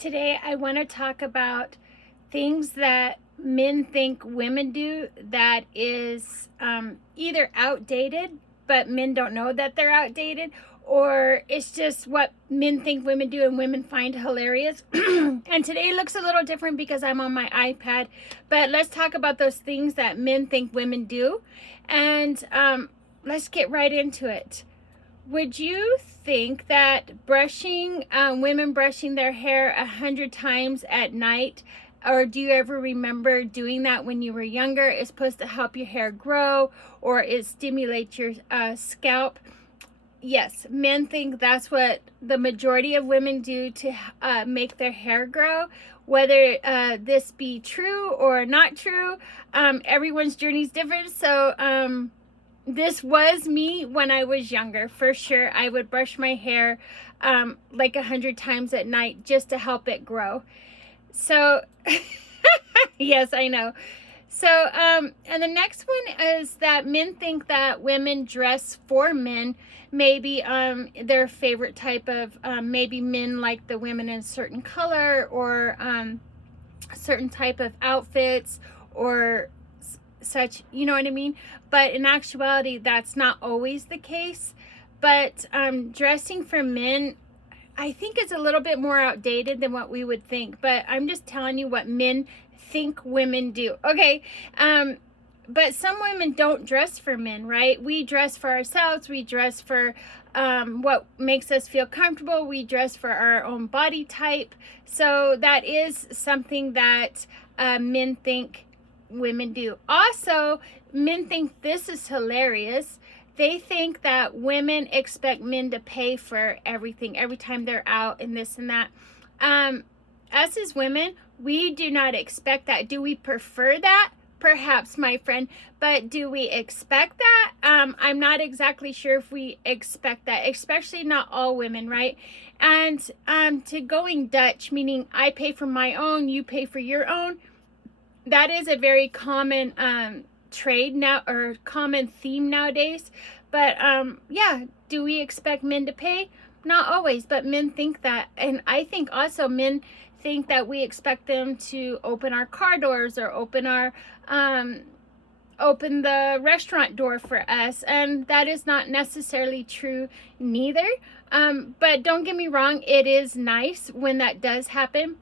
Today I want to talk about things that men think women do that is either outdated, but men don't know that they're outdated, or it's just what men think women do and women find hilarious. And today looks a little different because I'm on my iPad, but let's talk about those things that men think women do, and let's get right into it. Would you think that women brushing their hair 100 times at night, or do you ever remember doing that when you were younger, is supposed to help your hair grow, or it stimulates your scalp? Yes, men think that's what the majority of women do to make their hair grow. Whether this be true or not true, everyone's journey is different. So, this was me when I was younger. For sure, I would brush my hair like 100 times at night just to help it grow. So, yes, I know. So, and the next one is that men think that women dress for men. Maybe their favorite type of, maybe men like the women in a certain color, or certain type of outfits, or such, you know what I mean? But in actuality, that's not always the case. But dressing for men, I think, is a little bit more outdated than what we would think. But I'm just telling you what men think women do. Okay, but some women don't dress for men, right? We dress for ourselves. We dress for what makes us feel comfortable. We dress for our own body type. So that is something that men think women do. Also, men think this is hilarious. They think that women expect men to pay for everything every time they're out and this and that. Us as women, we do not expect that. Do we prefer that? Perhaps, my friend, but do we expect that? I'm not exactly sure if we expect that, especially not all women, right? And to going Dutch, meaning I pay for my own, you pay for your own, that is a very common trade now, or common theme nowadays. But yeah, do we expect men to pay? Not always, but men think that. And I think also men think that we expect them to open our car doors, or open the restaurant door for us, and that is not necessarily true neither. But don't get me wrong, it is nice when that does happen.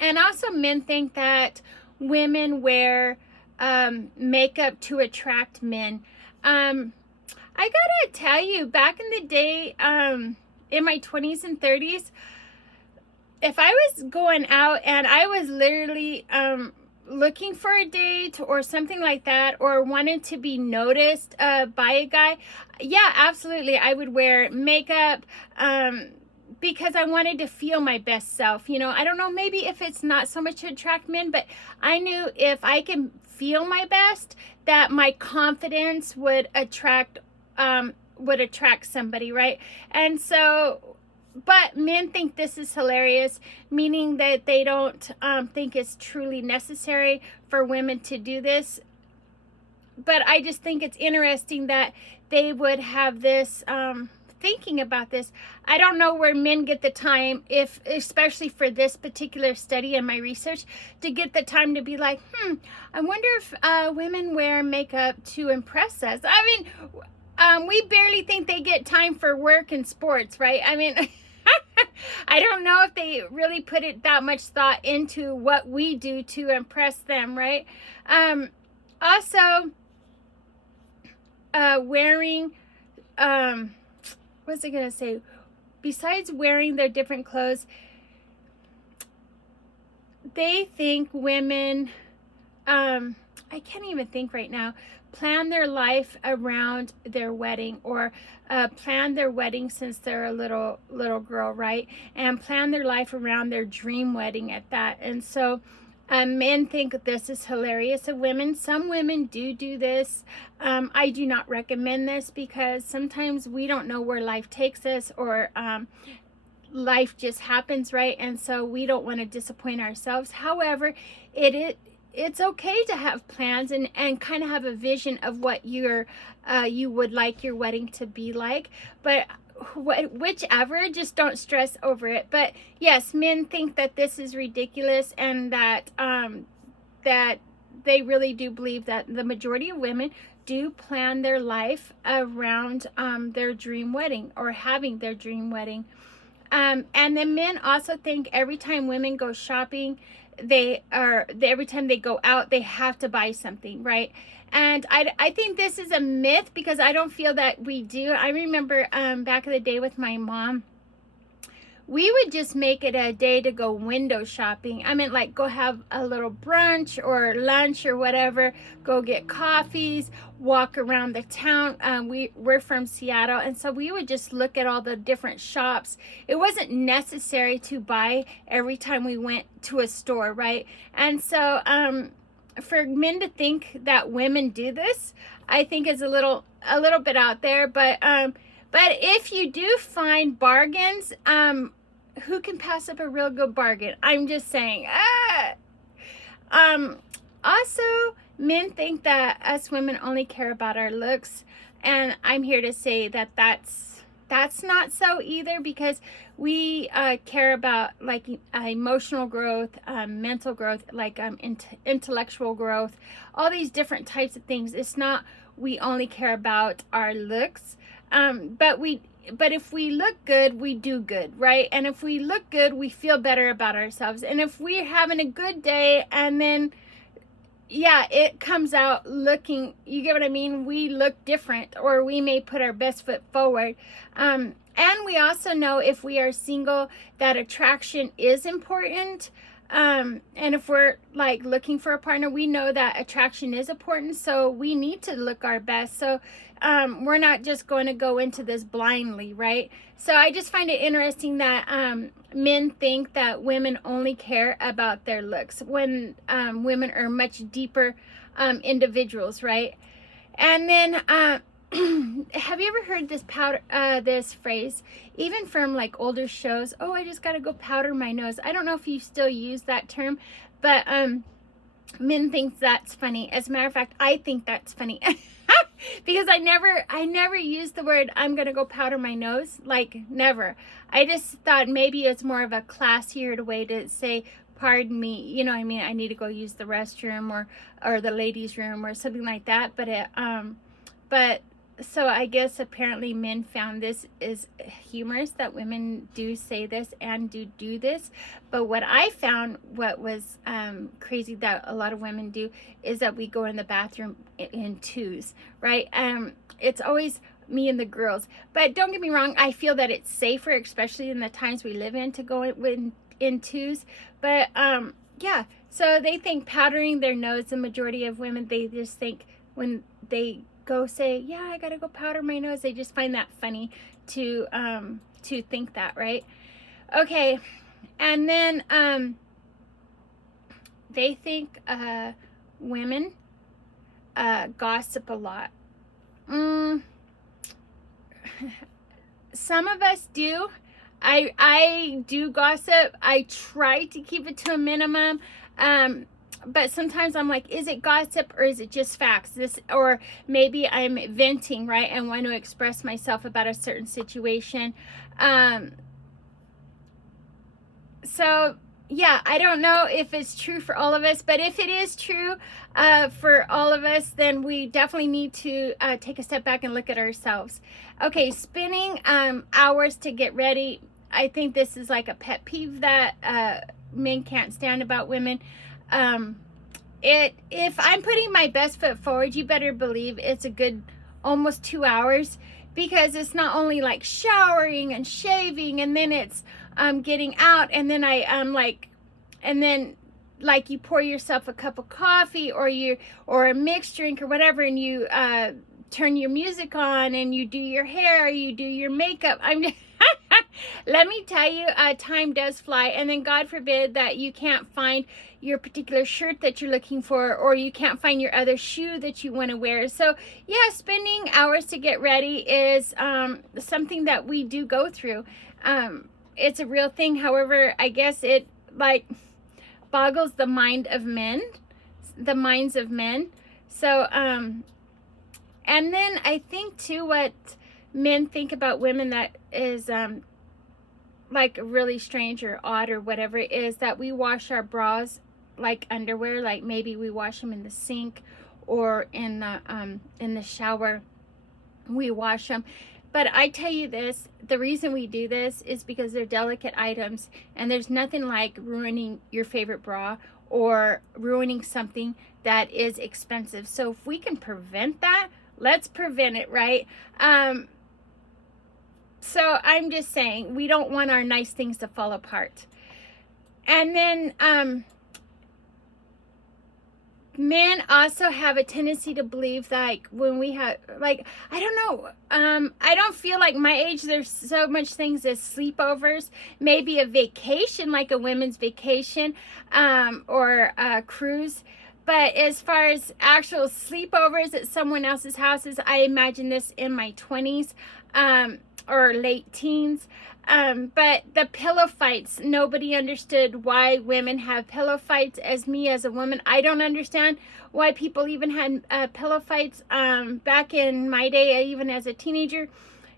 And also, men think that women wear makeup to attract men. I gotta tell you, back in the day, in my 20s and 30s, if I was going out and I was literally looking for a date or something like that, or wanted to be noticed by a guy, yeah, absolutely, I would wear makeup because I wanted to feel my best self. You know, I don't know, maybe if it's not so much to attract men, but I knew if I can feel my best, that my confidence would attract somebody, right? And so, but men think this is hilarious, meaning that they don't think it's truly necessary for women to do this. But I just think it's interesting that they would have this thinking about this. I don't know where men get the time, if especially for this particular study and my research, to get the time to be like, I wonder if women wear makeup to impress us. I mean, we barely think they get time for work and sports, right? I mean, I don't know if they really put it that much thought into what we do to impress them, right? Also, wearing, what's I gonna say? Besides wearing their different clothes, they think women, I can't even think right now, plan their life around their wedding, or plan their wedding since they're a little girl, right? And plan their life around their dream wedding at that. And so men think this is hilarious of women. Some women do this. I do not recommend this, because sometimes we don't know where life takes us, or life just happens, right? And so we don't want to disappoint ourselves. However, it's okay to have plans and kind of have a vision of what you would like your wedding to be like. But whichever, just don't stress over it. But yes, men think that this is ridiculous, and that that they really do believe that the majority of women do plan their life around their dream wedding, or having their dream wedding. And then men also think every time women go shopping, every time they go out, they have to buy something, right? And I think this is a myth, because I don't feel that we do. I remember back in the day with my mom, we would just make it a day to go window shopping. I mean, like, go have a little brunch or lunch or whatever, go get coffees, walk around the town. We're from Seattle, and so we would just look at all the different shops. It wasn't necessary to buy every time we went to a store, right? And so for men to think that women do this, I think is a little bit out there. But if you do find bargains, who can pass up a real good bargain? I'm just saying. Also, men think that us women only care about our looks, and I'm here to say that that's not so either, because we care about, like, emotional growth, mental growth, like intellectual growth, all these different types of things. It's not we only care about our looks, but if we look good, we do good, right? And if we look good, we feel better about ourselves. And if we're having a good day, and then, yeah, it comes out looking, you get what I mean? We look different, or we may put our best foot forward. And we also know, if we are single, that attraction is important. And if we're, like, looking for a partner, we know that attraction is important, so we need to look our best. So we're not just going to go into this blindly, right? So I just find it interesting that men think that women only care about their looks, when women are much deeper individuals, right? And then have you ever heard this phrase, even from, like, older shows? Oh, I just got to go powder my nose. I don't know if you still use that term, but men think that's funny. As a matter of fact, I think that's funny. Because I never used the word "I'm gonna go powder my nose," like, never. I just thought maybe it's more of a classier way to say, pardon me, you know what I mean, I need to go use the restroom, or the ladies' room, or something like that. But so I guess apparently men found this is humorous, that women do say this and do this. But what I found, what was crazy that a lot of women do, is that we go in the bathroom in twos, right? It's always me and the girls. But don't get me wrong, I feel that it's safer, especially in the times we live in, to go in twos. But yeah, so they think powdering their nose, the majority of women, they just think when they go say, yeah, I gotta go powder my nose, they just find that funny to think that, right? Okay, and then they think women gossip a lot. Some of us do. I do gossip. I try to keep it to a minimum. But sometimes I'm like, is it gossip, or is it just facts? Or maybe I'm venting, right, and want to express myself about a certain situation. So yeah, I don't know if it's true for all of us, but if it is true for all of us, then we definitely need to take a step back and look at ourselves. Okay, spending hours to get ready. I think this is like a pet peeve that men can't stand about women. If I'm putting my best foot forward, you better believe it's a good almost 2 hours, because it's not only like showering and shaving, and then it's getting out, and then and then like you pour yourself a cup of coffee, or a mixed drink or whatever, and you turn your music on, and you do your hair, you do your makeup. Let me tell you, time does fly, and then God forbid that you can't find your particular shirt that you're looking for, or you can't find your other shoe that you want to wear. So yeah, spending hours to get ready is something that we do go through. It's a real thing. However, I guess it like boggles the minds of men. So and then I think too, what men think about women that is like really strange or odd or whatever it is, that we wash our bras like underwear, like maybe we wash them in the sink or in the shower. We wash them. But I tell you this, the reason we do this is because they're delicate items, and there's nothing like ruining your favorite bra or ruining something that is expensive. So if we can prevent that, let's prevent it, right? So I'm just saying, we don't want our nice things to fall apart. And then men also have a tendency to believe, like, when we have, like, I don't know, I don't feel like my age there's so much things as sleepovers, maybe a vacation, like a women's vacation, or a cruise. But as far as actual sleepovers at someone else's houses, I imagine this in my 20s, or late teens. But the pillow fights, nobody understood why women have pillow fights. As me, as a woman, I don't understand why people even had pillow fights. Back in my day, even as a teenager,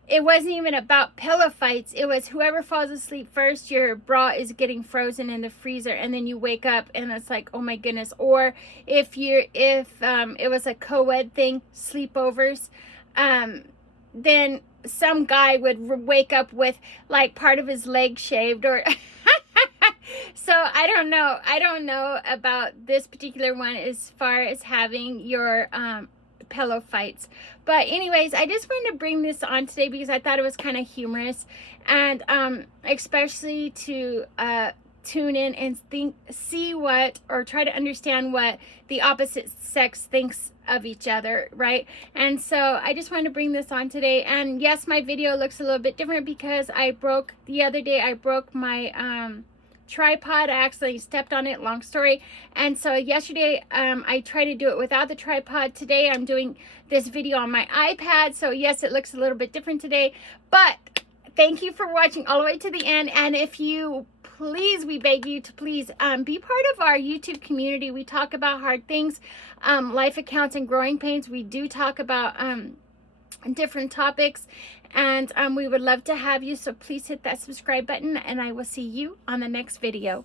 it wasn't even about pillow fights. It was whoever falls asleep first, your bra is getting frozen in the freezer, and then you wake up and it's like, oh my goodness. Or if it was a co-ed thing, sleepovers, then some guy would wake up with like part of his leg shaved, or so I don't know about this particular one as far as having your pillow fights. But anyways, I just wanted to bring this on today because I thought it was kind of humorous, and especially to tune in and see what, or try to understand what the opposite sex thinks of each other, right? And so I just wanted to bring this on today. And yes, my video looks a little bit different because the other day I broke my tripod. I accidentally stepped on it, long story. And so yesterday I tried to do it without the tripod. Today I'm doing this video on my iPad, so yes, it looks a little bit different today. But thank you for watching all the way to the end. And if you please, we beg you to please be part of our YouTube community. We talk about hard things, life accounts, and growing pains. We do talk about different topics, and we would love to have you. So please hit that subscribe button, and I will see you on the next video.